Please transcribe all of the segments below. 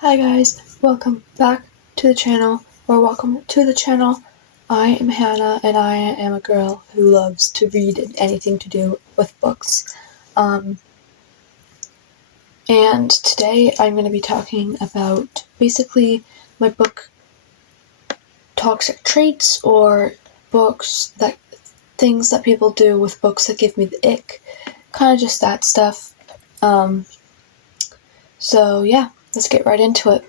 Hi guys, welcome back to the channel, or welcome to the channel. I am Hannah, and I am a girl who loves to read and anything to do with books. And today I'm going to be talking about basically my book toxic traits, or things that people do with books that give me the ick. Kind of just that stuff. So yeah, let's get right into it.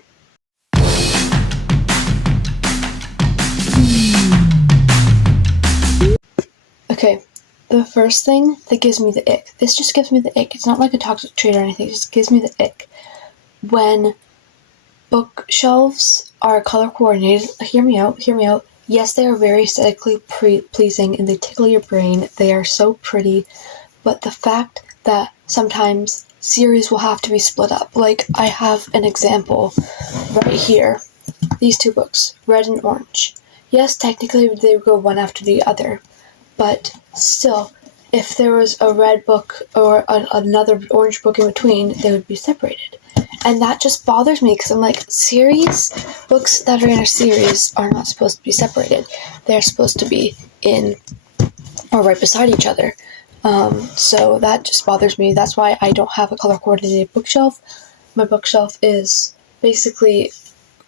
Okay, the first thing that gives me the ick, this just gives me the ick, it's not like a toxic trait or anything, it just gives me the ick. When bookshelves are color coordinated, hear me out. Yes, they are very aesthetically pleasing and they tickle your brain, they are so pretty, but the fact that sometimes series will have to be split up. Like, I have an example right here. These two books, Red and Orange. Yes, technically they go one after the other, but still, if there was a red book or another orange book in between, they would be separated. And that just bothers me because I'm like, books that are in a series are not supposed to be separated. They're supposed to be in or right beside each other. So that just bothers me. That's why I don't have a color coordinated bookshelf. My bookshelf is basically,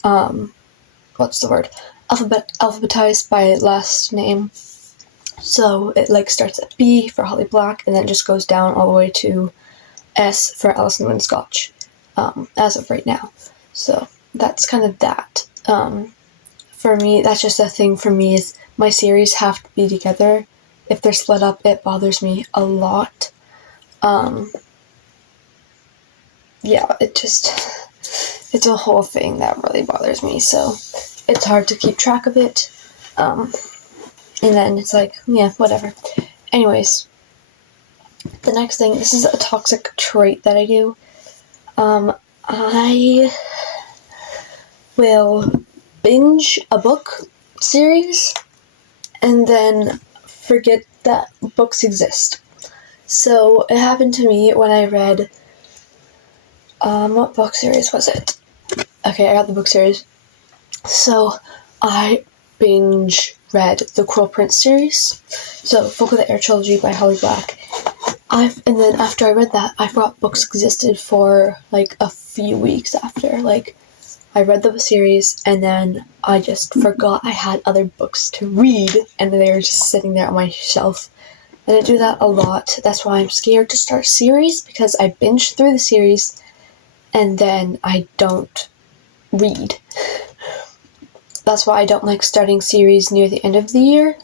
alphabetized by last name. So it starts at B for Holly Black and then just goes down all the way to S for Alison Wynne Scotch, as of right now. So that's kind of that. For me, that's just a thing for me, is my series have to be together. If they're split up, it bothers me a lot. It's a whole thing that really bothers me, so it's hard to keep track of it. And then it's like, yeah, whatever. Anyways, the next thing, this is a toxic trait that I do. I will binge a book series and then forget that books exist. So it happened to me when I read, what book series was it? Okay, I got the book series. So I binge read the Cruel Prince series, so Folk of the Air trilogy by Holly Black. And then after I read that, I forgot books existed for like a few weeks after. Like, I read the series and then I just forgot I had other books to read, and they were just sitting there on my shelf. And I do that a lot. That's why I'm scared to start series, because I binge through the series and then I don't read. That's why I don't like starting series near the end of the year,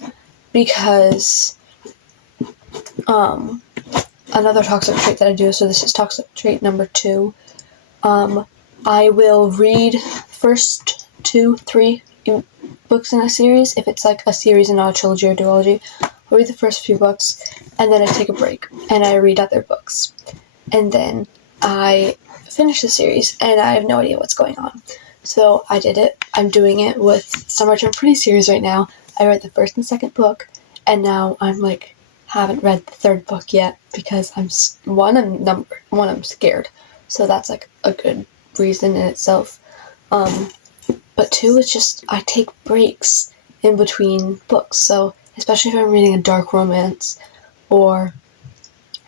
because another toxic trait that I do, so this is toxic trait number 2, I will read first 2-3 books in a series. If it's like a series and not a trilogy or duology, I'll read the first few books and then I take a break and I read other books, and then I finish the series and I have no idea what's going on. So I did it. I'm doing it with Summer Term Pretty series right now. I read the first and second book, and now I'm like, haven't read the third book yet because I'm scared. So that's like a good reason in itself. But 2 is just, I take breaks in between books. So especially if I'm reading a dark romance or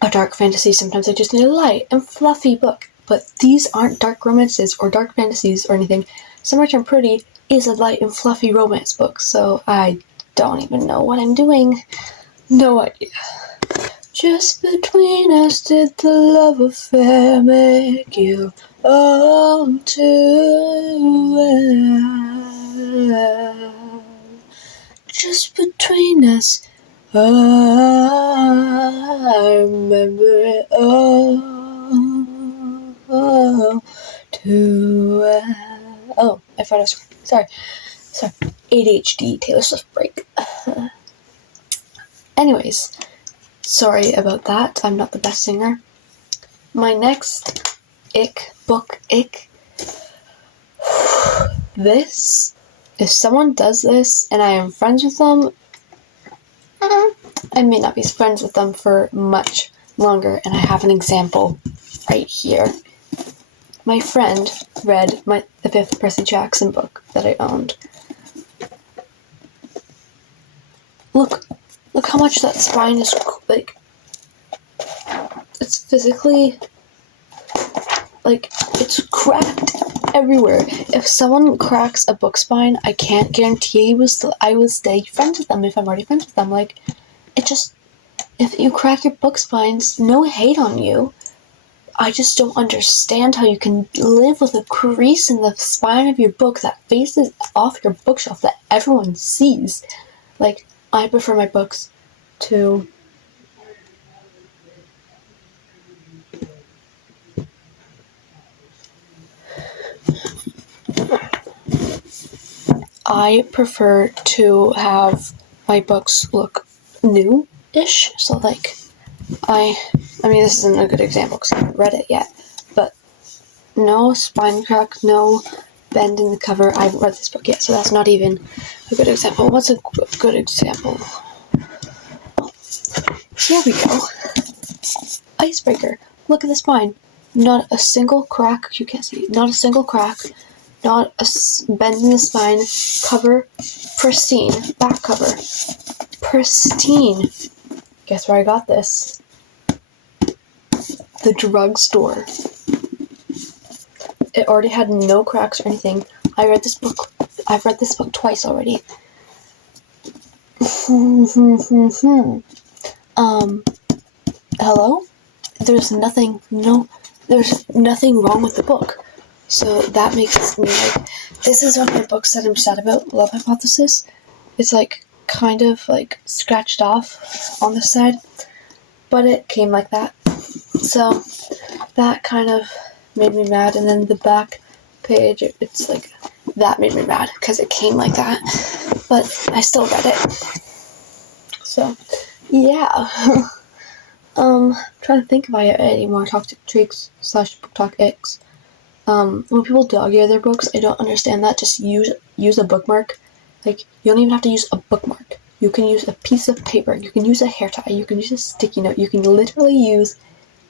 a dark fantasy, sometimes I just need a light and fluffy book. But these aren't dark romances or dark fantasies or anything. Summer Term Pretty is a light and fluffy romance book, so I don't even know what I'm doing. No idea. Just between us did the love affair make you all too well. Just between us, I remember it all. Too well. Oh, I thought I was sorry. ADHD, Taylor Swift break. Anyways, sorry about that. I'm not the best singer. My next book ick. This, if someone does this and I am friends with them, I may not be friends with them for much longer, and I have an example right here. my friend read the 5th Percy Jackson book that I owned. Look how much that spine is, like, it's physically, like, it's cracked everywhere. If someone cracks a book spine, I can't guarantee I will stay friends with them if I'm already friends with them. Like, it just, if you crack your book spines, no hate on you. I just don't understand how you can live with a crease in the spine of your book that faces off your bookshelf that everyone sees. Like, I prefer my books to have my books look new-ish. So, like, I mean, this isn't a good example because I haven't read it yet, but no spine crack, no bend in the cover. I haven't read this book yet, so that's not even a good example. What's a good example? Here we go. Icebreaker. Look at the spine. Not a single crack. You can't see. Not a single crack. Not a bend in the spine. Cover pristine. Back cover pristine. Guess where I got this? The drugstore. It already had no cracks or anything. I've read this book twice already. Hello? There's nothing wrong with the book. So that makes me like, this is one of my books that I'm sad about, Love Hypothesis. It's like, kind of like scratched off on this side, but it came like that. So that kind of made me mad, and then the back page, it's like, that made me mad because it came like that, but I still read it. So, yeah. Trying to think if I had any more Toxic Treats / Book Talk Icks. When people dog ear their books, I don't understand that. Just use a bookmark. Like, you don't even have to use a bookmark. You can use a piece of paper. You can use a hair tie. You can use a sticky note. You can literally use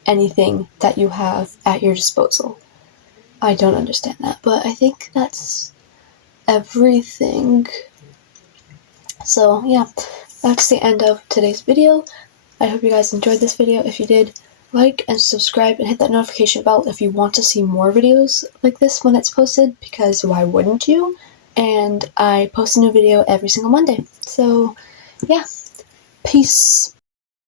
anything that you have at your disposal. I don't understand that, but I think that's everything. So, yeah, that's the end of today's video. I hope you guys enjoyed this video. If you did, like and subscribe and hit that notification bell if you want to see more videos like this when it's posted, because why wouldn't you? And I post a new video every single Monday. So, yeah. Peace.